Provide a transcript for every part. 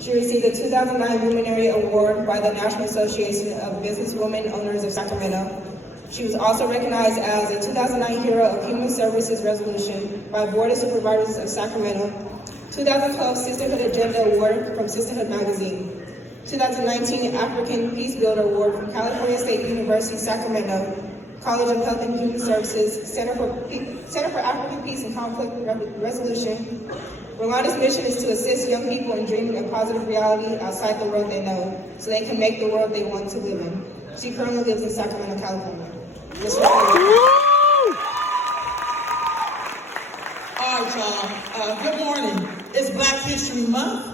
She received the 2009 Luminary Award by the National Association of Businesswomen Owners of Sacramento. She was also recognized as a 2009 Hero of Human Services Resolution by Board of Supervisors of Sacramento, 2012 Sisterhood Agenda Award from Sisterhood Magazine, 2019 African Peace Builder Award from California State University, Sacramento, College of Health and Human Services, Center for African Peace and Conflict Resolution. Rolanda's mission is to assist young people in dreaming a positive reality outside the world they know, so they can make the world they want to live in. She currently lives in Sacramento, California. All right, y'all. Good morning. It's Black History Month,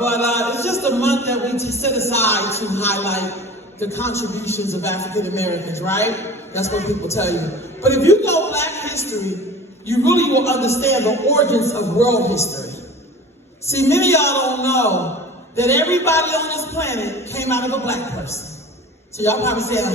but it's just a month that we just set aside to highlight the contributions of African Americans, right? That's what people tell you. But if you know Black history, you really will understand the origins of world history. See, many of y'all don't know that everybody on this planet came out of a Black person. So y'all probably saying,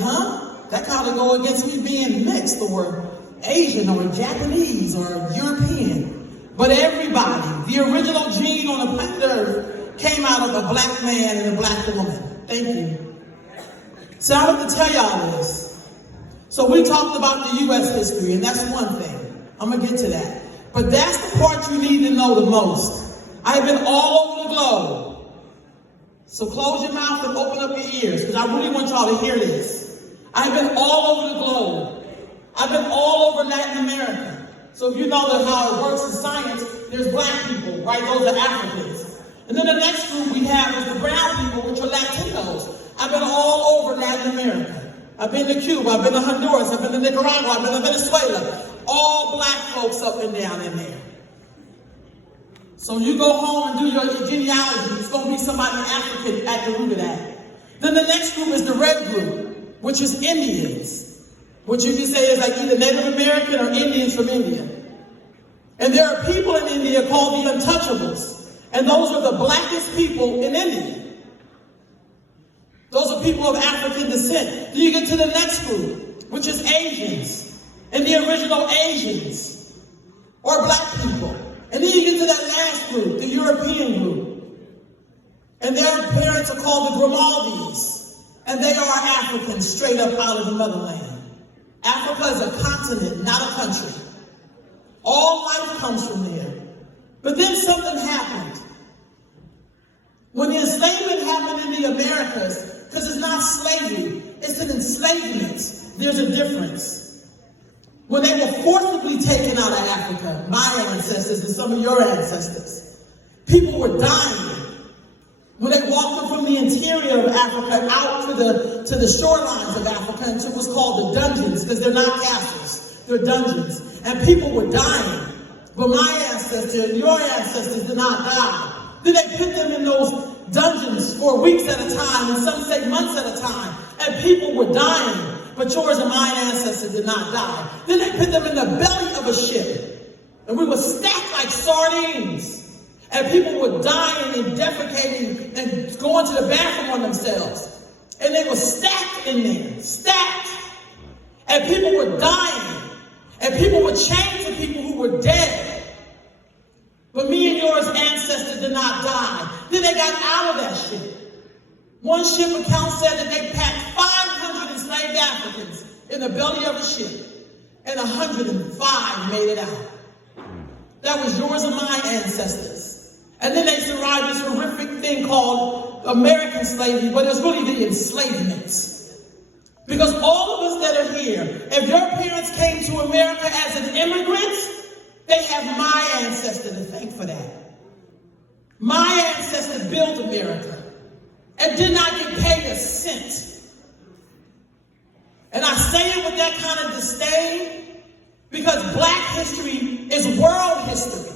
that kind of go against me being mixed or Asian or Japanese or European. But everybody, the original gene on the planet Earth came out of a Black man and a Black woman. Thank you. So I have to tell y'all this. So we talked about the U.S. history, and that's one thing. I'm gonna get to that. But that's the part you need to know the most. I've been all over the globe. So close your mouth and open up your ears, because I really want y'all to hear this. I've been all over the globe. I've been all over Latin America. So if you know that how it works in science, there's Black people, right? Those are Africans. And then the next group we have is the brown people, which are Latinos. I've been all over Latin America. I've been to Cuba, I've been to Honduras, I've been to Nicaragua, I've been to Venezuela. All Black folks up and down in there. So you go home and do your genealogy, it's going to be somebody African at the root of that. Then the next group is the red group, which is Indians, which you can say is like either Native American or Indians from India. And there are people in India called the Untouchables, and those are the blackest people in India. Those are people of African descent. Then you get to the next group, which is Asians, and the original Asians, or Black people. And then you get to that last group, the European group. And their parents are called the Grimaldis, and they are Africans straight up out of the motherland. Africa is a continent, not a country. All life comes from there. But then something happened. When the enslavement happened in the Americas, because it's not slavery, it's an enslavement, there's a difference. When they were forcibly taken out of Africa, my ancestors and some of your ancestors, people were dying. When they walked from the interior of Africa out to the shorelines of Africa into what's called the dungeons, because they're not castles, they're dungeons, and people were dying. But my ancestors and your ancestors did not die. Then they put them in those dungeons for weeks at a time, and some say months at a time, and people were dying. But yours and my ancestors did not die. Then they put them in the belly of a ship, and we were stacked like sardines. And people were dying and defecating and going to the bathroom on themselves. And they were stacked in there, stacked. And people were dying. And people were chained to people who were dead. But me and yours ancestors did not die. Then they got out of that ship. One ship account said that they packed 500 enslaved Africans in the belly of a ship, and 105 made it out. That was yours and my ancestors. And then they survived this horrific thing called American slavery, but it was really the enslavement. Because all of us that are here, if your parents came to America as an immigrant, they have my ancestor to thank for that. My ancestor built America and did not get paid a cent. And I say it with that kind of disdain because Black history is world history.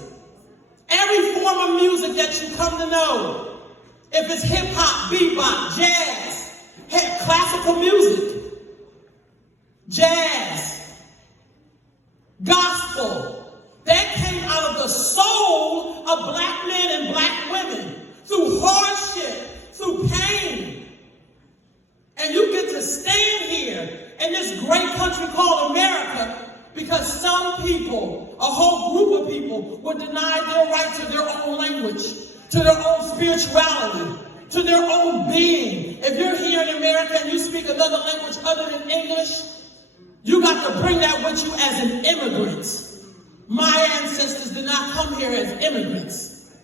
Every form of music that you come to know, if it's hip hop, bebop, jazz, classical music, jazz, gospel, that came out of the soul of Black men and Black women through hardship, through pain. And you get to stand here in this great country called America because some people, a whole group of people, were denied their right to their own language. to their own spirituality, to their own being. If you're here in America and you speak another language other than English, you got to bring that with you as an immigrant. My ancestors did not come here as immigrants.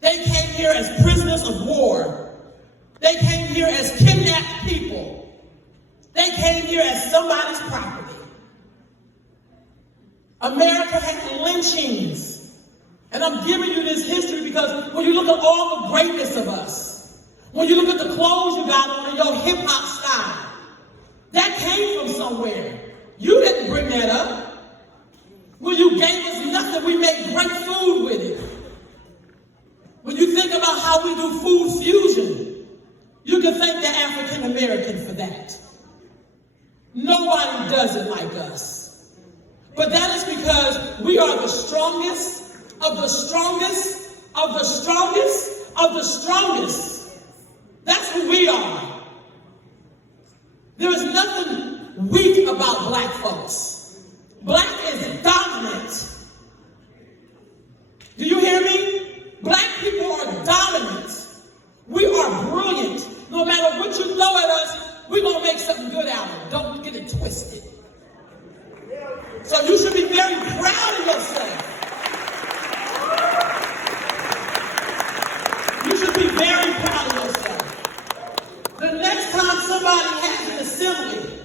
They came here as prisoners of war. They came here as kidnapped people. They came here as somebody's property. America had lynchings. And I'm giving you this history because when you look at all the greatness of us, when you look at the clothes you got on and your hip-hop style, that came from somewhere. You didn't bring that up. When you gave us nothing, we made great food with it. When you think about how we do food fusion, you can thank the African American for that. Nobody does it like us. But that is because we are the strongest of the strongest of the strongest of the strongest. That's who we are. There is nothing weak about black folks. Black is dominant. Do you hear me? Black people are dominant. We are brilliant. No matter what you throw at us, we're going to make something good out of it. Don't get it twisted. So you should be very proud of yourself. You should be very proud of yourself. The next time somebody has an assembly,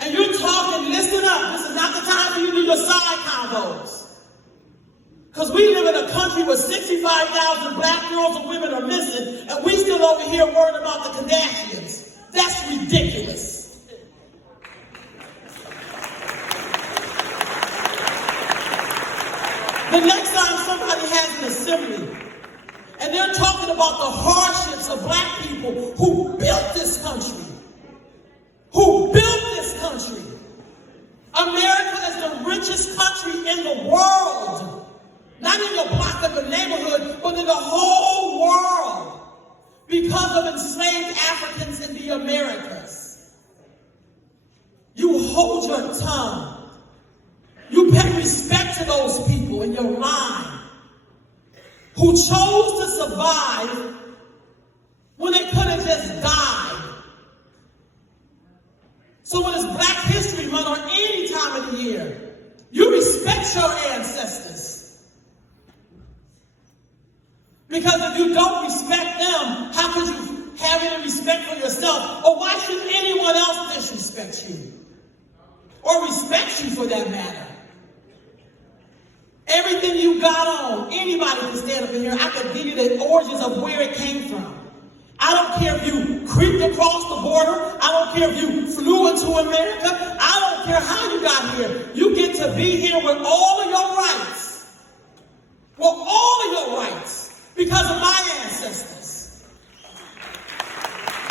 and you're talking, listen up. This is not the time for you to do your side combos. Because we live in a country where 65,000 black girls and women are missing, and we still over here worried about the Kardashians. That's ridiculous. The next time somebody has an assembly, and they're talking about the hardships of black people who built this country, America is the richest country in the world. Not in your block of the neighborhood, but in the whole world. Because of enslaved Africans in the Americas. You hold your tongue. You pay respect to those people in your line who chose to survive when they could have just died. So when it's Black History Month or any time of the year, you respect your ancestors. Because if you don't respect them, how could you have any respect for yourself? Or why should anyone else disrespect you? Or respect you for that matter? Everything you got on, anybody can stand up in here. I could give you the origins of where it came from. I don't care if you creeped across the border. I don't care if you flew into America. I don't care how you got here. You get to be here with all of your rights. With all of your rights. Because of my ancestors.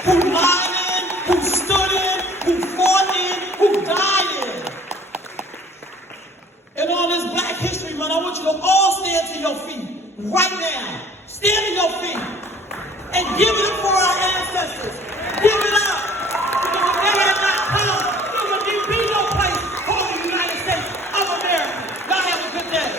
Who lied in, who stood in, who fought in, who died in. And on this Black History Month, I want you to all stand to your feet right now. Stand to your feet. And give it up for our ancestors. Give it up. Because if they had not come, there would be no place called the United States of America. Y'all have a good day.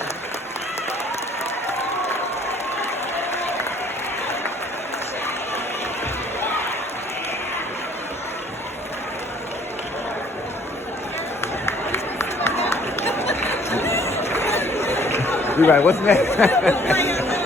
You're right. What's next?